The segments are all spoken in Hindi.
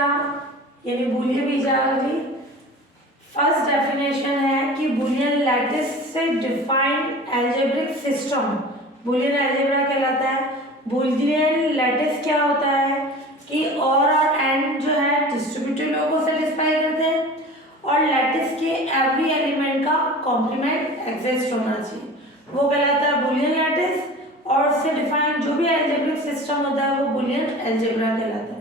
अलजेब्रा यानी बूलियन बीजावली। फर्स्ट डेफिनेशन है कि बूलियन लैटिस से defined algebraic system Boolean algebra कहलाता है। बूलियन लैटिस क्या होता है कि और एंड जो है डिस्ट्रीब्यूटिव लॉ को सेटिस्फाई करते हैं और लैटिस के एवरी एलिमेंट का कॉम्प्लीमेंट एग्जिस्ट होना चाहिए, वो कहलाता है बूलियन लैटिस। और उससे डिफाइन जो भी एल्जेब्रिक सिस्टम होता है वो बूलियन अलजेब्रा कहलाता है।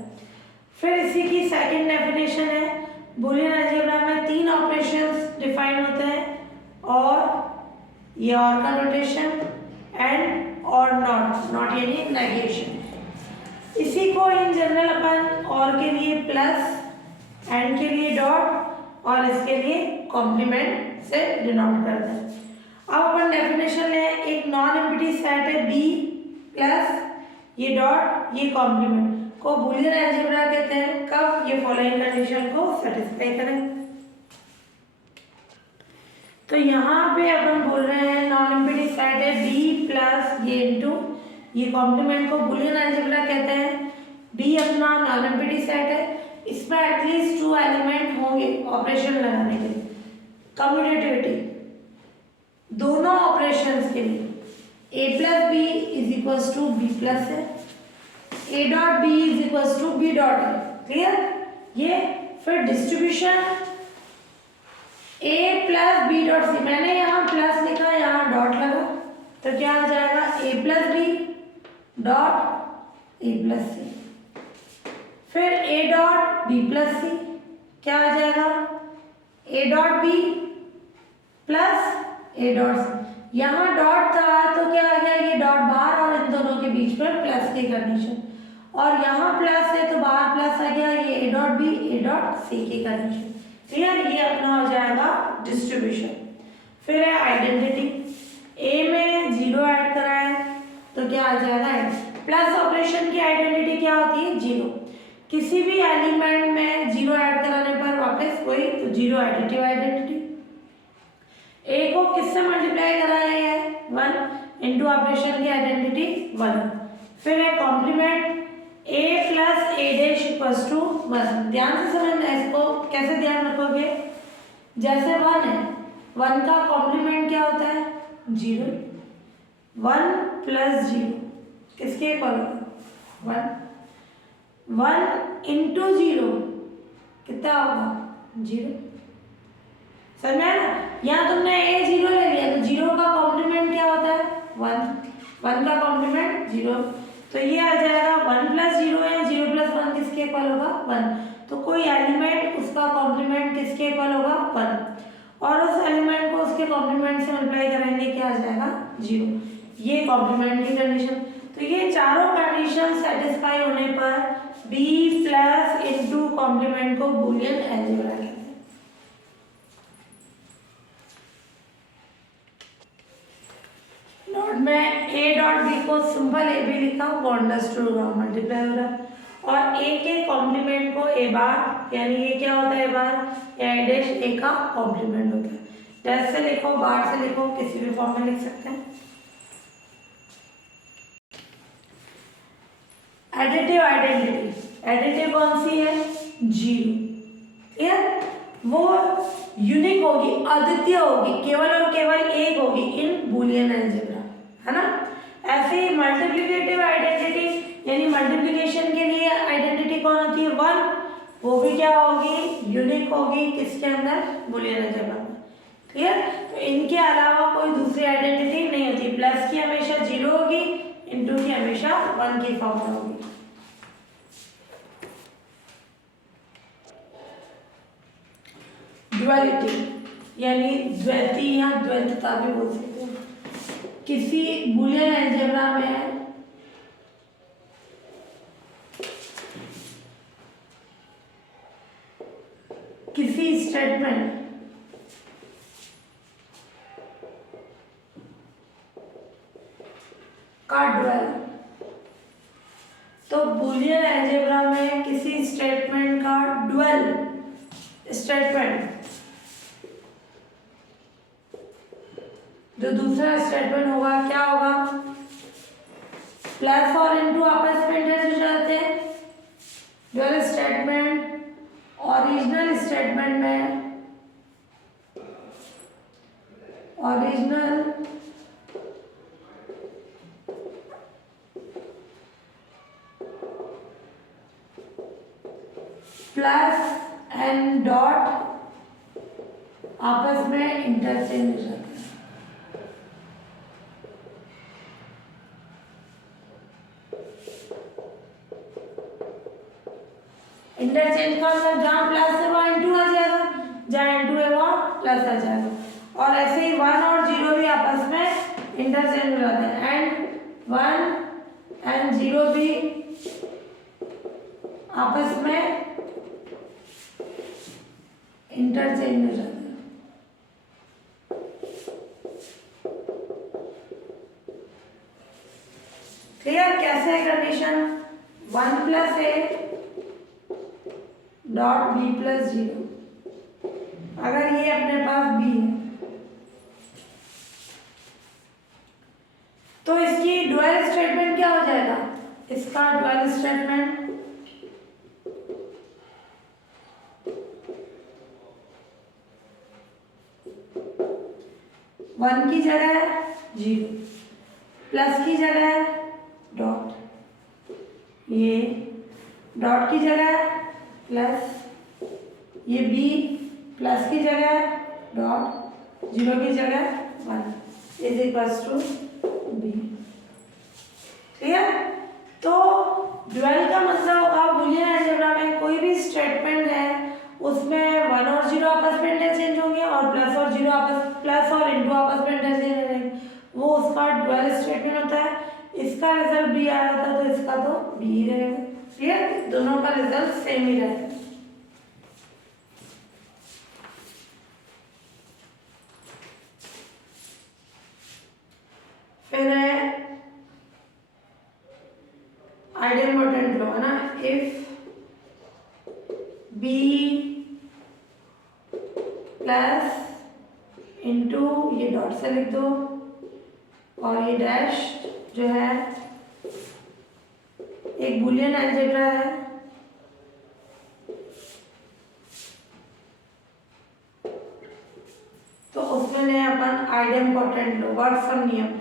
फिर इसी की सेकंड डेफिनेशन है, बूलियन अलजेब्रा में 3 ऑपरेशंस डिफाइन होते हैं और ये और का नोटेशन एंड और नॉट यानी नेगेशन। इसी को इन जनरल अपन और के लिए प्लस एंड के लिए डॉट और इसके लिए कॉम्प्लीमेंट से डिनोट करते हैं। अब अपन डेफिनेशन ले, एक नॉन एम्प्टी सेट है बी प्लस ये डॉट ये कॉम्प्लीमेंट को बूलियन अलजेब्रा कहते हैं कब ये फॉलोइंग कंडीशन को सेटिस्फाई करें। तो यहाँ पे अपन बोल रहे हैं नॉन एम्प्टी सेट है बी प्लस ये इनटू ये कॉम्प्लीमेंट को बूलियन अलजेब्रा कहते हैं। बी अपना नॉन एम्प्टी सेट है, इसमें एटलीस्ट 2 एलिमेंट होंगे ऑपरेशन लगाने के लिए। कम्यूटेटिविटी दोनों ऑपरेशंस के लिए a plus B is equals to B plus है, a dot B is equals to B dot है। क्लियर? ये फिर distribution a plus B dot C, मैंने यहाँ प्लस लिखा यहाँ डॉट लगा तो क्या आ जाएगा a plus B dot a plus C. फिर a dot b plus C क्या आ जाएगा a dot b plus a dot C. यहाँ डॉट था तो क्या आ गया ये डॉट बाहर और इन दोनों के बीच में प्लस की कंडीशन, और यहाँ प्लस है तो बाहर प्लस आ गया, ये a dot b a dot C की कंडीशन। क्लियर? ये अपना हो जाएगा डिस्ट्रीब्यूशन। फिर है आइडेंटिटी, a में 0 ऐड करा है तो क्या आ जाएगा प्लस ऑपरेशन की आइडेंटिटी क्या होती है 0। किसी भी एलिमेंट में 0 ऐड कराने पर वापस कोई तो 0 एडिटिव आइडेंटिटी। a को किससे मल्टीप्लाई करा है 1 इंटू ऑपरेशन की आइडेंटिटी 1। फिर है complement a plus a dash equals to 1। ध्यान से समझना इसको, कैसे ध्यान रखोगे, जैसे 1 है 1 का कॉम्प्लीमेंट क्या होता है 0। 1 प्लस 0 किसके इक्वल 1। 1 इंटू 0 कितना होगा 0। समझ में आया ना? यहाँ तुमने a 0 ले लिया तो 0 का कॉम्प्लीमेंट क्या होता है 1। 1 का कॉम्प्लीमेंट 0, तो ये आ जाएगा 1 प्लस 0 है, 0 प्लस 1 किसके इक्वल होगा 1। तो कोई एलिमेंट उसका कॉम्प्लीमेंट किसके इक्वल होगा 1, और उस एलिमेंट को उसके कॉम्प्लीमेंट से मल्टीप्लाई कराएंगे क्या आ जाएगा 0। ये कॉम्प्लीमेंट की कंडीशन। तो ये चारों कंडीशन सेटिस्फाई होने पर b प्लस इंटू कॉम्प्लीमेंट को बूलियन अलजेब्रा कहते हैं। नोट में a डॉट b को सिंपल a b लिखा, बॉन्डस टू मल्टीप्लाई हो रहा है, और a के कॉम्प्लीमेंट को a बार, यानी ये क्या होता है a बार या a डैश a का कॉम्प्लीमेंट होता है। डैश से लिखो बार से लिखो किसी भी फॉर्म में लिख सकते हैं। एडिटिव आइडेंटिटी, एडिटिव कौन सी है 0। क्लियर? वो यूनिक होगी, अद्वितीय होगी, केवल और केवल एक होगी इन बूलियन अलजेब्रा, है ना। ऐसे ही मल्टीप्लिकेटिव आइडेंटिटी यानी मल्टीप्लिकेशन के लिए आइडेंटिटी कौन होती है 1, वो भी क्या होगी यूनिक होगी किसके अंदर बूलियन अलजेब्रा में। क्लियर? तो इनके अलावा कोई दूसरी आइडेंटिटी नहीं होती। प्लस की हमेशा 0 होगी, इंटू की हमेशा 1 की फॉर्म में होगी। ड्युअलिटी यानी द्वैती या द्वैतता भी बोल सकते हैं। किसी बूलियन अलजेब्रा में किसी स्टेटमेंट का ड्यूअल, तो बूलियन अलजेब्रा में किसी स्टेटमेंट का ड्यूअल स्टेटमेंट जो दूसरा स्टेटमेंट होगा क्या होगा प्लस और इनटू आपस में इंटरचेंज हो जाते हैं। ड्यूअल स्टेटमेंट स्टेटमेंट में ओरिजिनल प्लस एन डॉट आपस में इंटरचेंज हो जाते हैं। इंटरचेंज का मतलब जहाँ प्लस है वहाँ इंटू आ जाएगा, जहाँ इंटू है वहाँ प्लस आ जाएगा। और ऐसे ही 1 और 0 भी आपस में इंटरचेंज हो जाते हैं, एंड 1 एंड 0 भी आपस में इंटरचेंज हो जाते हैं। क्लियर? कैसे है condition? 1 plus A dot B plus 0, अगर ये अपने पास बी है तो इसकी डुअल स्टेटमेंट क्या हो जाएगा? इसका डुअल स्टेटमेंट वन की जगह 0, प्लस की जगह डॉट, ये डॉट की जगह प्लस, ये बी प्लस की जगह डॉट, 0 की जगह 1 is equals to B. Clear? तो ड्यूअल का मतलब होगा बूलियन अलजेब्रा में कोई भी स्टेटमेंट है उसमें 1 और 0 आपस में इंटरचेंज होंगे और प्लस और 0 आपस, प्लस और इंटू आपस में इंटरचेंज होंगे, वो उसका ड्यूअल स्टेटमेंट होता है। इसका रिजल्ट बी आया था तो इसका तो बी ही रहेगा। क्लियर? दोनों का रिजल्ट सेम ही रहेगा। फिर है आइडेंपोटेंट लो, है ना, इफ बी प्लस इंटू, ये डॉट से लिख दो, और ये डैश जो है एक बूलियन अलजेब्रा है, तो उसमें ले अपन आइडेंपोटेंट लो, वर्ड सम नियम।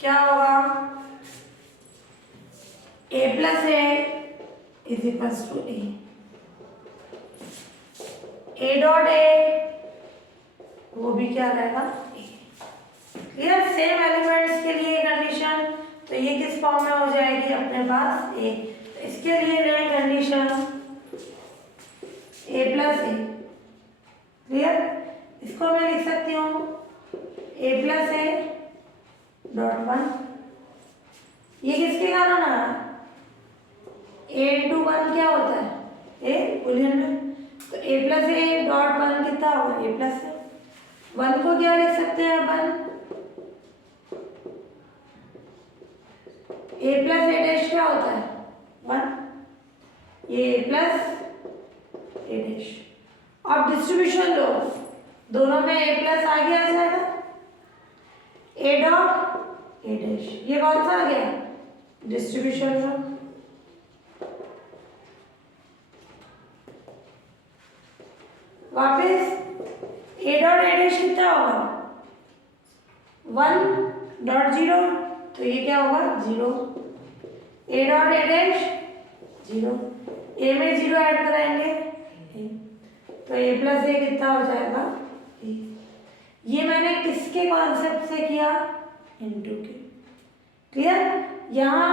क्या होगा? a plus A is equals to A dot A, वो भी क्या रहेगा? क्लियर? सेम एलिमेंट्स के लिए कंडीशन, तो ये किस फॉर्म में हो जाएगी अपने पास? ए। तो इसके लिए नई कंडीशन ए प्लस ए। क्लियर? इसको मैं लिख सकती हूँ ए प्लस ए डॉट 1। ये किसके कारण आ रहा? ए इंटू 1 क्या होता है? ए बूलियन में, तो ए प्लस ए डॉट 1 कितना होगा? ए प्लस ए। 1 को क्या लिख सकते हैं अपन? ए प्लस ए डैश क्या होता है? 1। ये ए प्लस ए डैश। अब डिस्ट्रीब्यूशन लो, दोनों में ए प्लस आगे आ जाएगा, ए डॉट ए डैश, ये कौन सा आ गया? डिस्ट्रीब्यूशन लो। वापस ए डॉट ए डैश कितना होगा? 1 डॉट 0, तो ये क्या होगा? 0। ए डॉट ए डैश 0, ए में 0 ऐड कराएंगे, तो ए प्लस ए कितना हो जाएगा? ए। ये मैंने किसके कॉन्सेप्ट से किया? इनटू के। क्लियर? यहाँ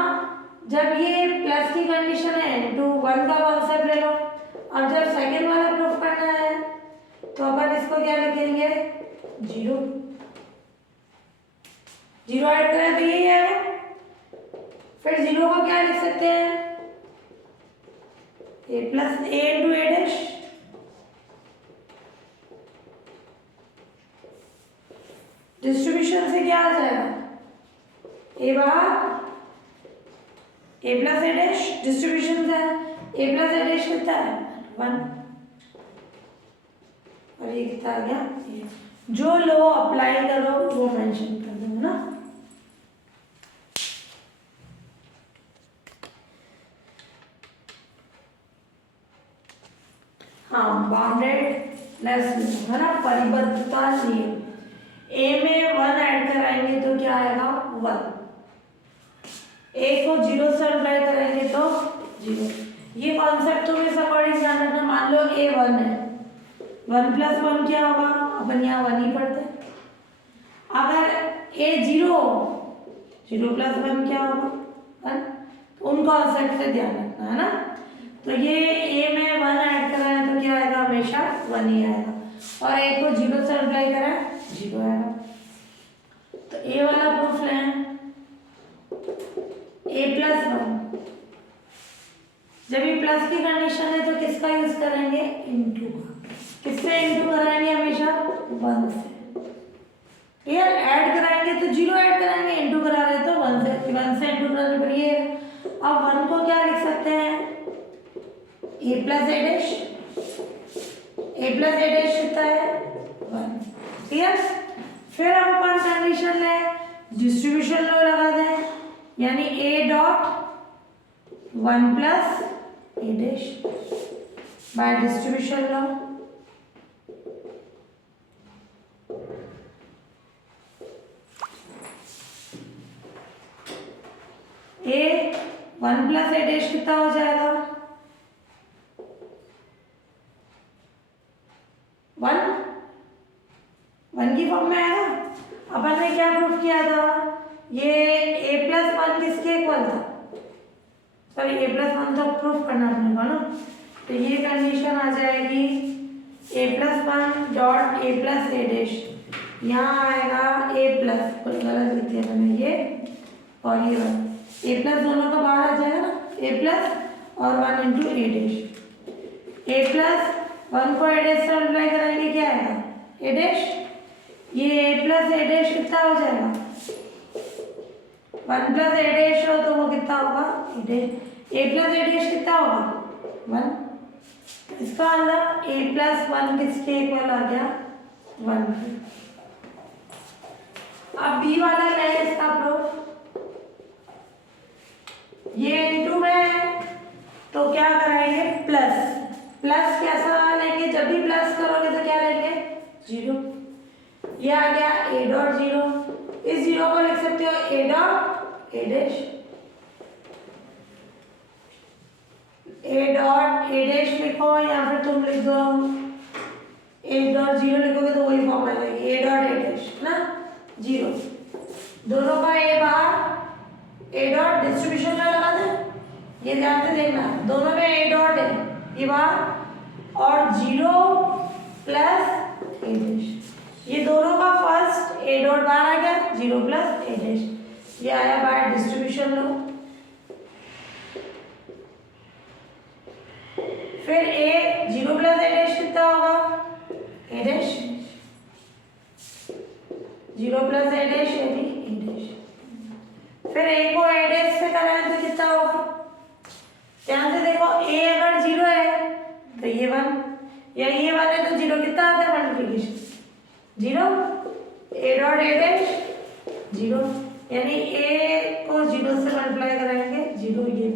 जब ये प्लस की कंडीशन है इनटू 1 का कॉन्सेप्ट ले लो, और जब सेकेंड वाला प्रूफ करना है तो अपन इसको क्या लिखेंगे? 0। 0 ऐड करें तो यही है। फिर 0 को क्या लिख सकते हैं? ए प्लस ए इंटू ए डैश। डिस्ट्रीब्यूशन से क्या आ जाएगा? ए बाहर, ए प्लस ए डैश, डिस्ट्रीब्यूशन से ए प्लस ए डैश कितना है? 1। और ये कितना आ गया ये। जो लो अप्लाई करो वो मेंशन कर दो ना। हाँ बाउंडेडनेस है ना, परिबद्धता नियम। ए में 1 ऐड कराएंगे तो क्या आएगा 1, ए को 0 से अप्लाई करेंगे तो 0। ये कॉन्सेप्ट तुम इस अकॉर्डिंग ध्यान रखना। मान लो ए 1 है, 1 + 1 क्या होगा, अपन यहाँ 1 ही पढ़ते हैं। अगर ए 0, 0 + 1 क्या होगा 1, तो उन कॉन्सेप्ट से ध्यान रखना है ना। तो ये ए में 1 ऐड करा है तो क्या आएगा, हमेशा 1 ही आएगा, और ए को 0 से अप्लाई करा है 0 आएगा। तो ए वाला प्रूफ लें, a + 1, जब ये प्लस की कंडीशन है तो किसका यूज करेंगे, इनटू का। किससे इनटू कराएंगे, हमेशा 1 से। क्लियर, ऐड कराएंगे तो 0 ऐड कराएंगे, इनटू करा रहे तो 1 से इनटू कराने पर ये। अब 1 को क्या लिख सकते हैं, a + a' कितना है 1। क्लियर, फिर हम अपन कंडीशन ले, डिस्ट्रीब्यूशन लो लगा दें, यानी a dot 1 + a' by distribution लो। a 1 + a' कितना हो जाएगा 1 की फॉर्म में आएगा। अपन ने क्या प्रूफ किया था, ये a + 1 किसके इक्वल था, सॉरी a + 1 तो प्रूफ करना अपने को ना। तो ये कंडीशन आ जाएगी a + 1 डॉट a + a', यहाँ आएगा a+, कोई गलत लिख दिया मैंने ये, और ये 1 a+ दोनों का बाहर आ जाएगा ना, a+ और 1 × a'। a + 1 को a' से मल्टीप्लाई कराएंगे क्या आएगा a', ये a + a' कितना हो जाएगा 1 + a' हो तो वो कितना होगा a + a' कितना होगा 1। इसका मतलब a + 1 किसके इक्वल आ गया 1 के। अब बी वाला है इसका प्रूफ, ये इनटू में है तो क्या कराएंगे प्लस कैसा लेंगे, जब भी प्लस करोगे तो क्या लेंगे 0। ये आ गया a डॉट 0, इस 0 को लिख सकते हो a डॉट a' लिखो, या फिर तुम लिख दो a डॉट 0 लिखोगे तो वही फॉर्म आ जाएगी a डॉट a' ना 0। दोनों का a बाहर, a डॉट डिस्ट्रीब्यूशन में लगा दे, ये ध्यान से देखना, दोनों में a डॉट है ये बाहर, और 0 + a', ये दोनों का फर्स्ट a डॉट बाहर आ गया 0 + a', ये आया बाय डिस्ट्रीब्यूशन लो। फिर a 0 + a' कितना होगा a', 0 + a' यानी a'। फिर a को a' से कराएं तो कितना होगा, ध्यान से देखो, a अगर 0 है तो ये 1, या ये 1 है तो 0 कितना आता है मल्टीप्लिकेशन 0, a डॉट a' 0, यानी a को 0 से मल्टीप्लाई कराएंगे 0, ये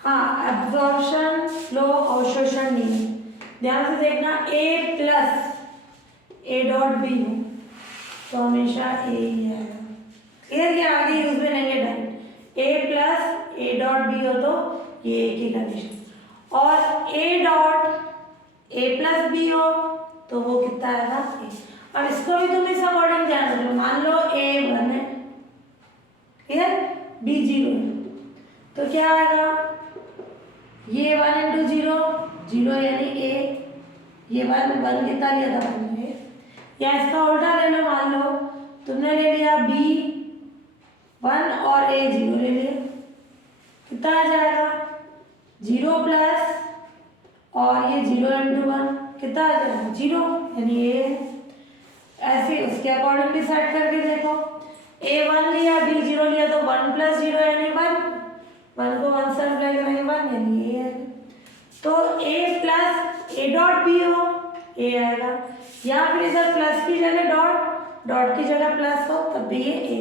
हाँ एब्जॉर्प्शन लो, अवशोषण नियम, ध्यान से देखना, a + a डॉट b हो तो हमेशा a ही आएगा। क्लियर, ये आगे यूज में नहीं है direct, a + a dot b हो तो ये एक ही कंडीशन, और a डॉट a + b हो तो वो कितना आएगा a। अब इसको भी तुम इस अकॉर्डिंग ध्यान रखो, मान लो a 1 है, क्लियर, b 0 है, तो क्या आएगा, ये 1 × 0 0 यानी a, ये 1 कितना लिया था हमने, या इसका उल्टा ले लो, मान लो तुमने ले लिया b 1 और a 0 ले लिया, कितना आ जाएगा 0 प्लस और ये 0 × 1 कितना आ जाएगा 0, यानी a है। ऐसे उसके अकॉर्डिंग भी सेट करके देखो, a 1 लिया b 0 लिया तो 1 + 0 यानी 1, 1 को 1 से मल्टीप्लाई करेंगे 1, यानी ए आएगा। तो ए प्लस ए डॉट बी हो, ए आएगा, या फिर इधर प्लस की जगह डॉट, डॉट की जगह प्लस हो, तब भी ये ए,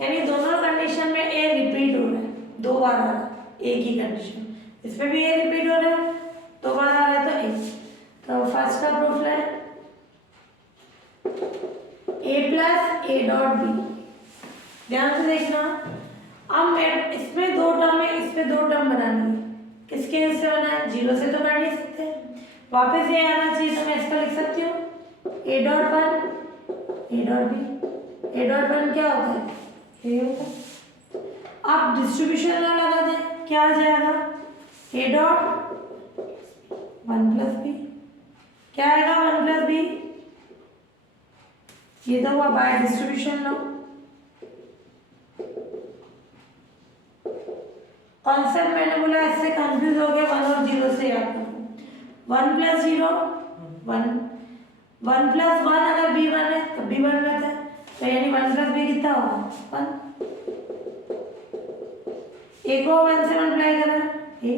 यानी दोनों कंडीशन में ए रिपीट हो रहा है, 2 बार आ रहा है ए की कंडीशन, इसमें भी ए रिपीट हो रहा है, 2 बार आ रहा है तो ए। तो फर्स्ट का प्रूफ है ए प्लस ए डॉट बी। ध्यान से देखना, अब मैं इसमें 2 टर्म है, इसमें 2 टर्म बनानी है, किसके हिस्से बना है, 0 से तो कर नहीं सकते, वापस ये आना चाहिए, तो मैं इसका लिख सकती हूँ A dot 1 A dot B. A dot 1 क्या होता है, ए होता है। अब डिस्ट्रीब्यूशन लॉ लगा दें, क्या आ जाएगा, ए डॉट 1 प्लस बी, क्या आएगा 1 प्लस बी, ये तो हुआ बाय डिस्ट्रीब्यूशन लॉ। कॉन्सेप्ट मैंने बोला इससे कंफ्यूज हो गया, 1 और 0 से याद करो, 1 प्लस 0 1, 1 प्लस 1 अगर बी 1 है तो बी 1 रहता है, तो यानी 1 प्लस बी कितना होगा 1, ए को 1 से मल्टीप्लाई करा ए,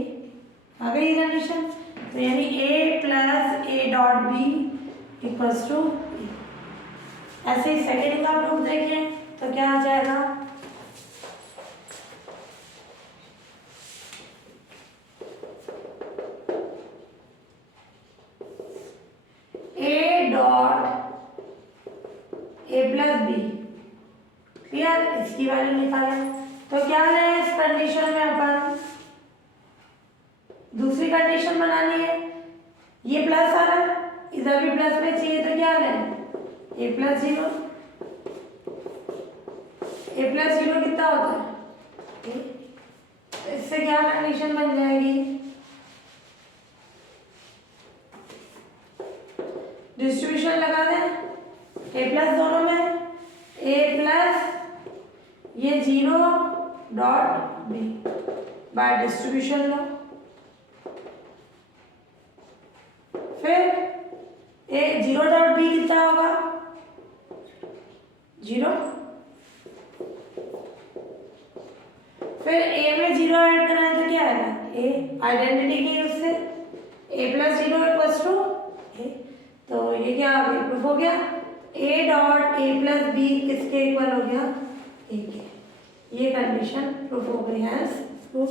आ गई कंडीशन, तो यानी A plus A dot B equals to A. ऐसे ही सेकेंड का प्रूफ देखें तो क्या आ जाएगा, A dot A plus B, clear, इसकी वैल्यू निकालें, तो क्या लें इस कंडीशन में, अपन दूसरी कंडीशन बनानी है, ये प्लस आ रहा है, इधर भी प्लस में चाहिए, तो क्या लें ए प्लस 0, ए प्लस 0 कितना होता है ए, इससे क्या कंडीशन बन जाएगी, डिस्ट्रीब्यूशन लगा दें, ए प्लस दोनों में, ए प्लस ये 0 डॉट बी बाय डिस्ट्रीब्यूशन लो, फिर ए 0 डॉट बी कितना होगा 0, फिर ए में 0 ऐड करना है तो क्या आएगा ए, आइडेंटिटी की उससे A plus 0 equals to A, तो ये क्या आ गया, प्रूफ हो गया, A dot A plus B किसके इक्वल हो गया ए के, ये कंडीशन प्रूफ हो गई है, प्रूफ।